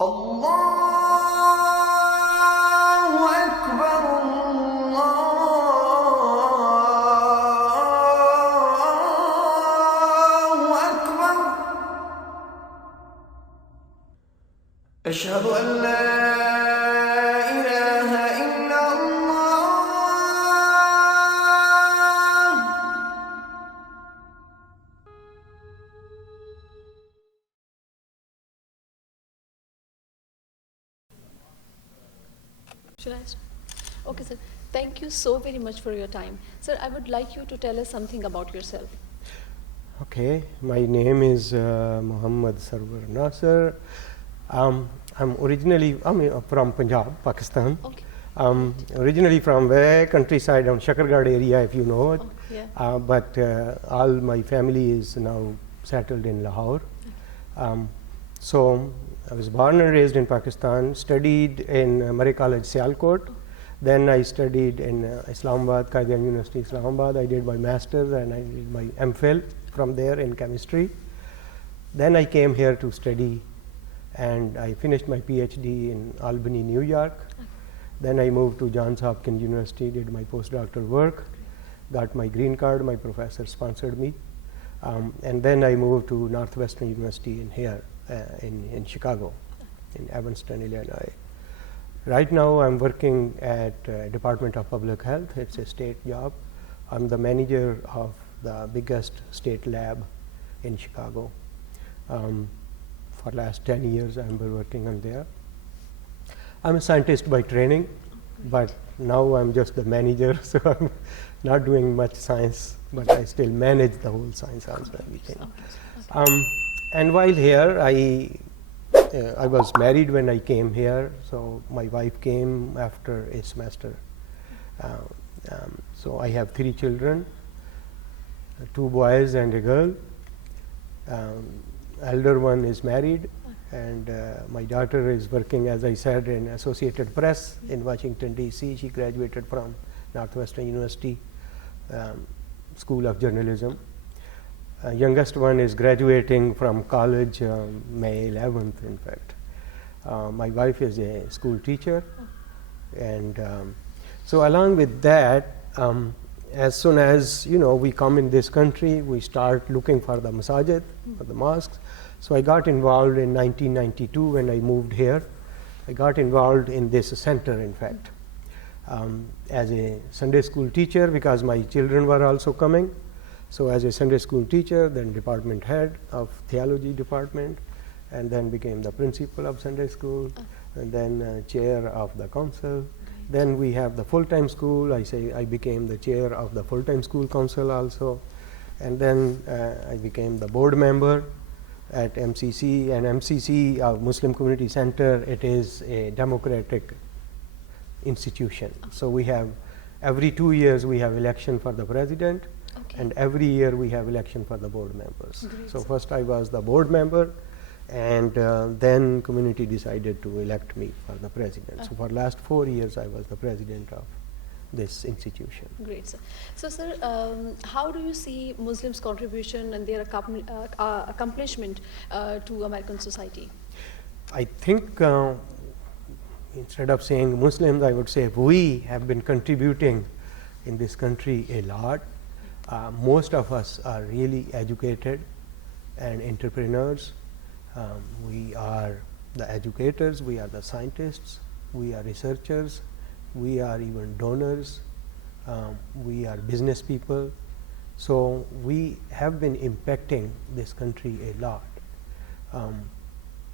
الله أكبر الله أكبر أشهد أن لا إله إلا الله Should I start? Okay, sir. Thank you so very much for your time. Sir, I would like you to tell us something about yourself. Okay, my name is Muhammad Sarwar Nasir. I'm originally from Punjab, Pakistan. Okay. Originally from the countryside on Shakargarh area, if you know it. Oh, yeah. But all my family is now settled in Lahore. So I was born and raised in Pakistan, studied in Murray College, Sialkot. Then I studied in Islamabad, Qaidian University, Islamabad. I did my master's and I did my MPhil from there in chemistry. Then I came here to study and I finished my PhD in Albany, New York. Then I moved to Johns Hopkins University, did my postdoctoral work, got my green card, my professor sponsored me. And then I moved to Northwestern University in here, in Chicago, in Evanston, Illinois. Right now I'm working at Department of Public Health. It's a state job. I'm the manager of the biggest state lab in Chicago. For last 10 years I've been working on there. I'm a scientist by training, but now I'm just the manager, so I'm not doing much science, but I still manage the whole science also, everything. And while here, I was married when I came here, so my wife came after a semester. So I have 3 children, 2 boys and a girl. Elder one is married, and my daughter is working, as I said, in Associated Press in Washington, D.C. She graduated from Northwestern University School of Journalism. Youngest one is graduating from college May 11th, in fact. My wife is a school teacher. And so along with that, as soon as we come in this country, we start looking for the masajid, for the mosques. So I got involved in 1992 when I moved here. I got involved in this center, in fact, as a Sunday school teacher, because my children were also coming. So as a Sunday school teacher, then department head of theology department, and then became the principal of Sunday school, and then chair of the council. Then we have the full-time school. I became the chair of the full-time school council also. And then I became the board member at MCC. And MCC, Muslim Community Center, it is a democratic institution. So we have, every 2 years we have election for the president. And every year we have election for the board members. Great. So first I was the board member, and then community decided to elect me for the president. So for last 4 years I was the president of this institution. Great, sir. So, sir, how do you see Muslims' contribution and their accomplishment to American society? I think instead of saying Muslims, I would say we have been contributing in this country a lot. Most of us are really educated and entrepreneurs. We are the educators, we are the scientists, we are researchers, we are even donors, we are business people. So we have been impacting this country a lot.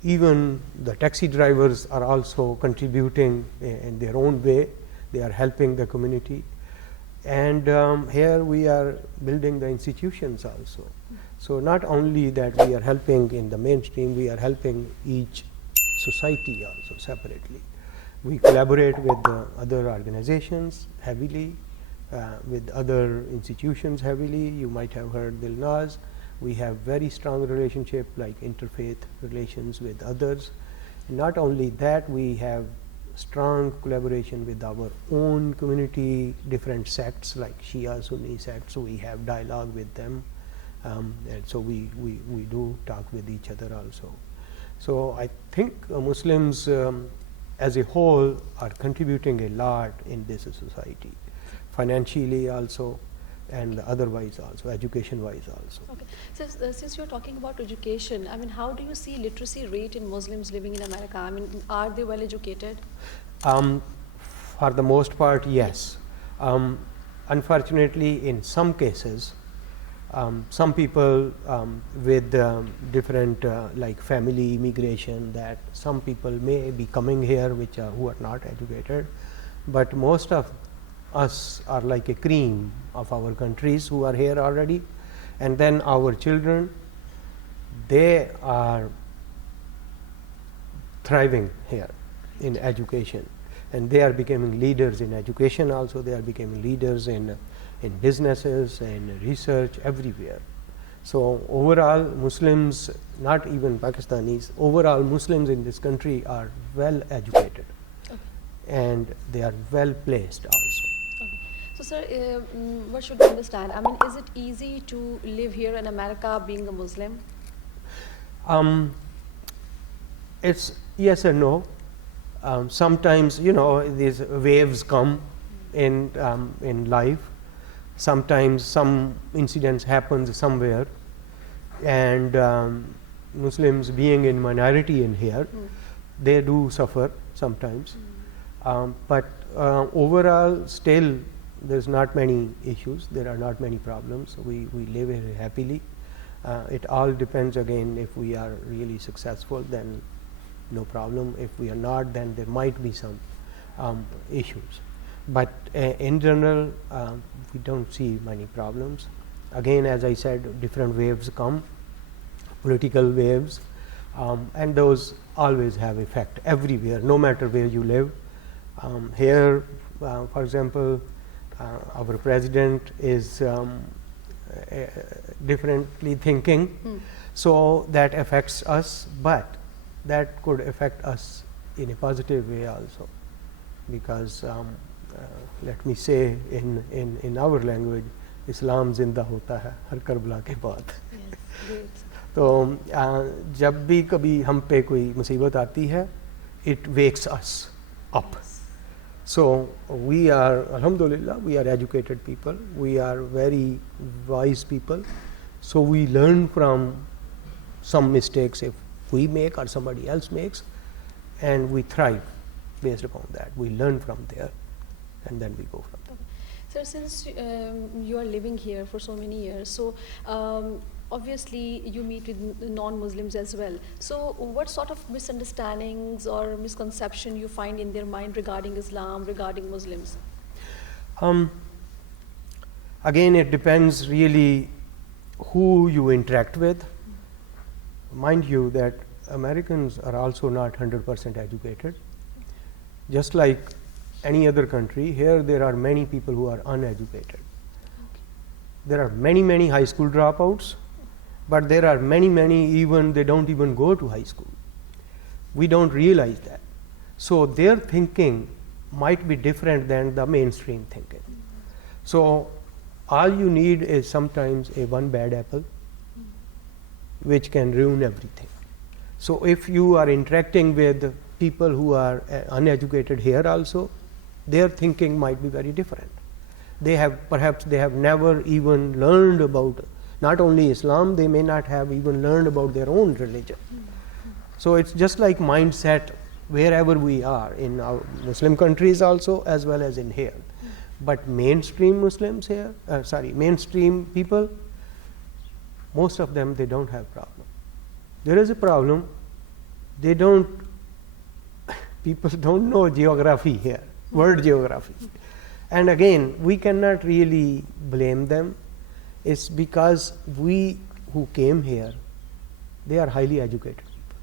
Even the taxi drivers are also contributing in their own way. They are helping the community. And here we are building the institutions also. So not only that we are helping in the mainstream, we are helping each society also separately. We collaborate with other organizations heavily, with other institutions heavily. You might have heard Dilnaz. We have very strong relationship like interfaith relations with others. Not only that, we have strong collaboration with our own community, different sects like Shia, Sunni sects. We have dialogue with them, and so we do talk with each other also. So I think Muslims as a whole are contributing a lot in this society, financially also, and otherwise also, education-wise also. Okay. So, since you're talking about education, I mean, how do you see literacy rate in Muslims living in America? I mean, are they well educated? Um, for the most part, yes. Unfortunately, in some cases, some people with different like family immigration, that some people may be coming here which who are not educated, but most of us are like a cream of our countries who are here already, and then our children, they are thriving here in education, and they are becoming leaders in education also. They are becoming leaders in businesses and research everywhere. So overall Muslims, not even Pakistanis, overall Muslims in this country are well educated. Okay. And they are well placed also. Okay. So, sir, what should we understand? I mean, is it easy to live here in America being a Muslim? It's yes and no. Sometimes, these waves come in life. Sometimes some incidents happens somewhere, and Muslims being in minority in here, they do suffer sometimes. But overall, still, there's not many issues. There are not many problems. We live very happily. It all depends again. If we are really successful, then no problem. If we are not, then there might be some issues. But in general, we don't see many problems. Again, as I said, different waves come, political waves, and those always have effect everywhere, no matter where you live. Here, for example, our president is differently thinking, so that affects us, but that could affect us in a positive way also, because let me say in our language, Islam zinda hota hai har Karbala ke baad. तो जब भी कभी हम पे कोई मुसीबत आती है, it wakes us up. So we are, alhamdulillah, we are educated people, we are very wise people, so we learn from some mistakes if we make or somebody else makes, and we thrive based upon that. We learn from there, and then we go from there. Sir, since you are living here for so many years, so obviously you meet with non-Muslims as well. So what sort of misunderstandings or misconception you find in their mind regarding Islam, regarding Muslims? Again, it depends really who you interact with. Mind you that Americans are also not 100% educated. Just like any other country, here there are many people who are uneducated. There are many high school dropouts, but there are many even they don't even go to high school. We don't realize that. So their thinking might be different than the mainstream thinking. So all you need is sometimes a one bad apple which can ruin everything. So if you are interacting with people who are uneducated here also, their thinking might be very different. Perhaps they have never even learned about not only Islam, they may not have even learned about their own religion. So it's just like mindset wherever we are, in our Muslim countries also as well as in here. But mainstream Muslims here, mainstream people, most of them, they don't have problem. There is a problem. People don't know geography here, world geography. And again, we cannot really blame them. It's because we who came here, they are highly educated people.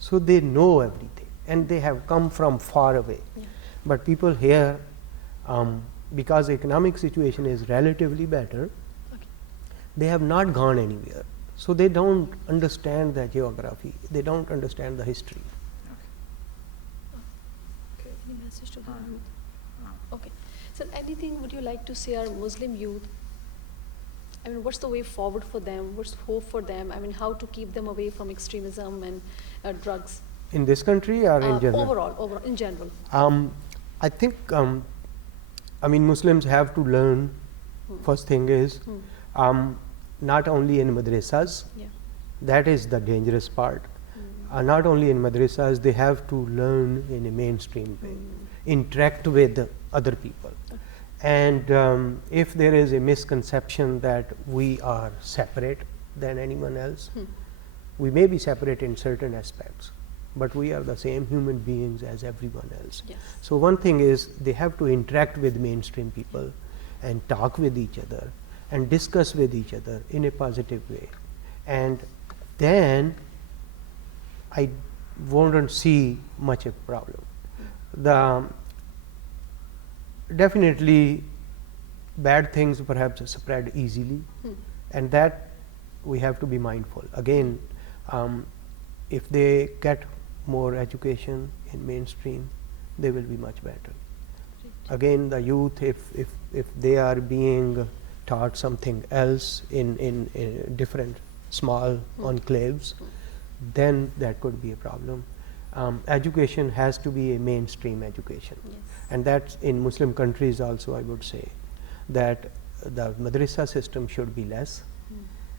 So they know everything and they have come from far away. Yeah. But people here, because the economic situation is relatively better, they have not gone anywhere. So they don't understand the geography, they don't understand the history. Okay, any message to the youth? Okay. So anything would you like to say our Muslim youth? I mean, what's the way forward for them? What's hope for them? I mean, how to keep them away from extremism and drugs? In this country or in general? Overall, in general. I think, I mean, Muslims have to learn. First thing is, not only in madrasas, Yeah. that is the dangerous part. Not only in madrasas, they have to learn in a mainstream way, interact with other people. And if there is a misconception that we are separate than anyone else, we may be separate in certain aspects, but we are the same human beings as everyone else. Yes. So one thing is they have to interact with mainstream people and talk with each other and discuss with each other in a positive way. And then I wouldn't see much of a problem. Definitely bad things perhaps spread easily, and that we have to be mindful. Again, if they get more education in mainstream, they will be much better. Again, the youth, if they are being taught something else in different small enclaves, then that could be a problem. Education has to be a mainstream education. Yes. And that's in Muslim countries also, I would say, that the madrasa system should be less.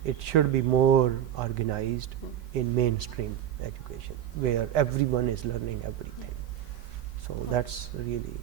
It should be more organized in mainstream education, where everyone is learning everything. So that's really